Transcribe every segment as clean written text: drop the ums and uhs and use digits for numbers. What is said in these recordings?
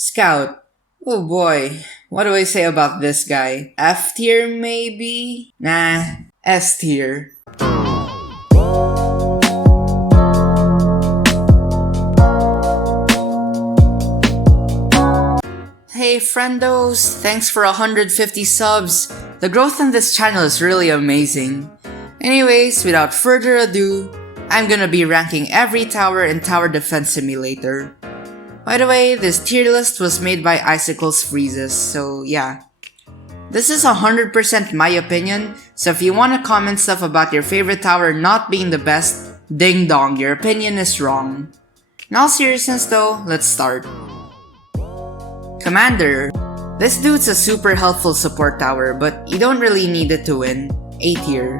Scout. Oh boy, what do I say about this guy? F tier maybe? Nah, S tier. Hey friendos, thanks for 150 subs. The growth on this channel is really amazing. Anyways, without further ado, I'm gonna be ranking every tower in Tower Defense Simulator. By the way, this tier list was made by Icicles Freezes, so yeah. This is 100% my opinion, so if you wanna comment stuff about your favorite tower not being the best, ding dong, your opinion is wrong. In all seriousness though, let's start. Commander. This dude's a super helpful support tower, but you don't really need it to win. A tier.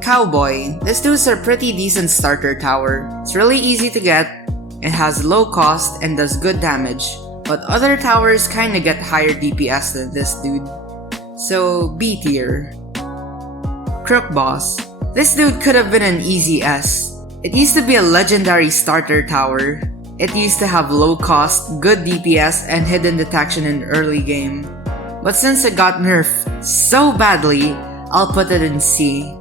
Cowboy. This dude's a pretty decent starter tower. It's really easy to get, it has low cost, and does good damage. But other towers kinda get higher DPS than this dude. So, B tier. Crook Boss. This dude could have been an easy S. It used to be a legendary starter tower. It used to have low cost, good DPS, and hidden detection in early game. But since it got nerfed so badly, I'll put it in C.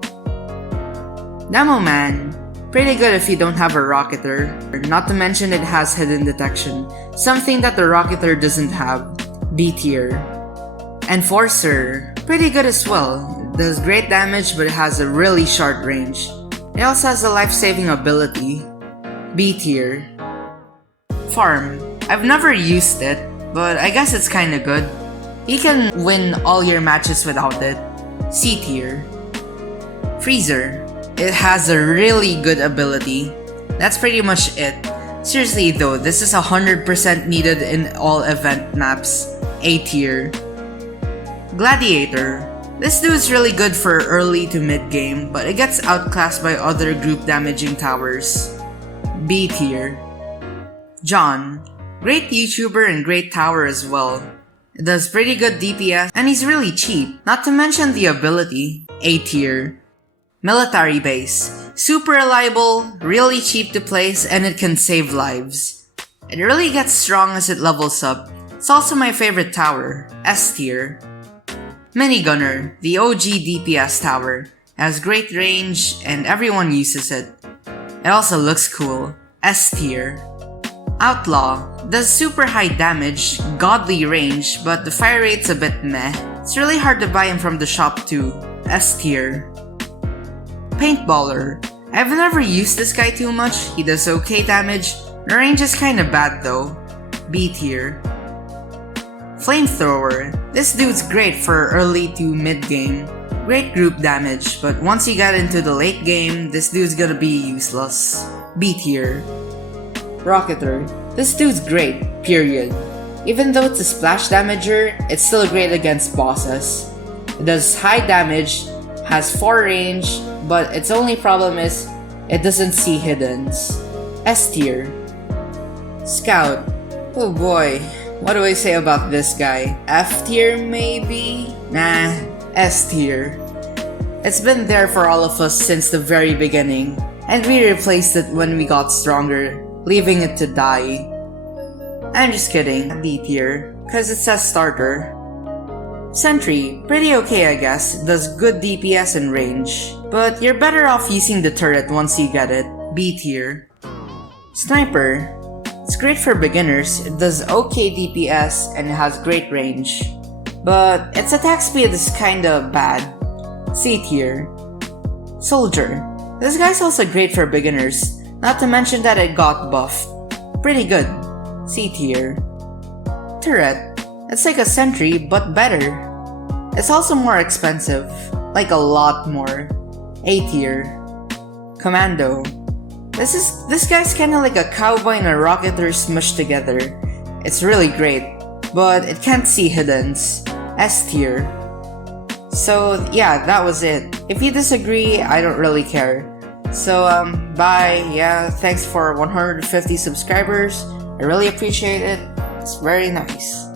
Demoman. Pretty good if you don't have a Rocketer, not to mention it has hidden detection, something that the Rocketer doesn't have. B tier. Enforcer. Pretty good as well. It does great damage but it has a really short range. It also has a life-saving ability. B tier. Farm. I've never used it, but I guess it's kinda good. You can win all your matches without it. C tier. Freezer. It has a really good ability. That's pretty much it. Seriously though, this is 100% needed in all event maps. A tier. Gladiator. This dude's really good for early to mid game, but it gets outclassed by other group damaging towers. B tier. John. Great YouTuber and great tower as well. It does pretty good DPS and he's really cheap, not to mention the ability. A tier. Military Base. Super reliable, really cheap to place, and it can save lives. It really gets strong as it levels up. It's also my favorite tower. S tier. Minigunner. The OG DPS tower. It has great range and everyone uses it. It also looks cool. S tier. Outlaw. Does super high damage, godly range, but the fire rate's a bit meh. It's really hard to buy him from the shop too. S tier. Paintballer. I've never used this guy too much, he does okay damage, the range is kinda bad though. B tier. Flamethrower. This dude's great for early to mid game. Great group damage, but once you get into the late game, this dude's gonna be useless. B tier. Rocketer. This dude's great, period. Even though it's a splash damager, it's still great against bosses. It does high damage, has 4 range, but its only problem is it doesn't see hiddens. S tier. Scout. Oh boy, what do I say about this guy? F tier maybe? Nah, S tier. It's been there for all of us since the very beginning, and we replaced it when we got stronger, leaving it to die. I'm just kidding, D tier, cause it says starter. Sentry, pretty okay I guess, does good DPS and range, but you're better off using the turret once you get it. B tier. Sniper. It's great for beginners, it does okay DPS and it has great range, but its attack speed is kinda bad. C tier. Soldier. This guy's also great for beginners, not to mention that it got buffed. Pretty good. C tier. Turret. It's like a sentry, but better. It's also more expensive, like a lot more. A tier. Commando. This guy's kinda like a cowboy and a rocketer smushed together. It's really great, but it can't see hiddens. S tier. So yeah, that was it. If you disagree, I don't really care. So bye, yeah, thanks for 150 subscribers. I really appreciate it. It's very nice.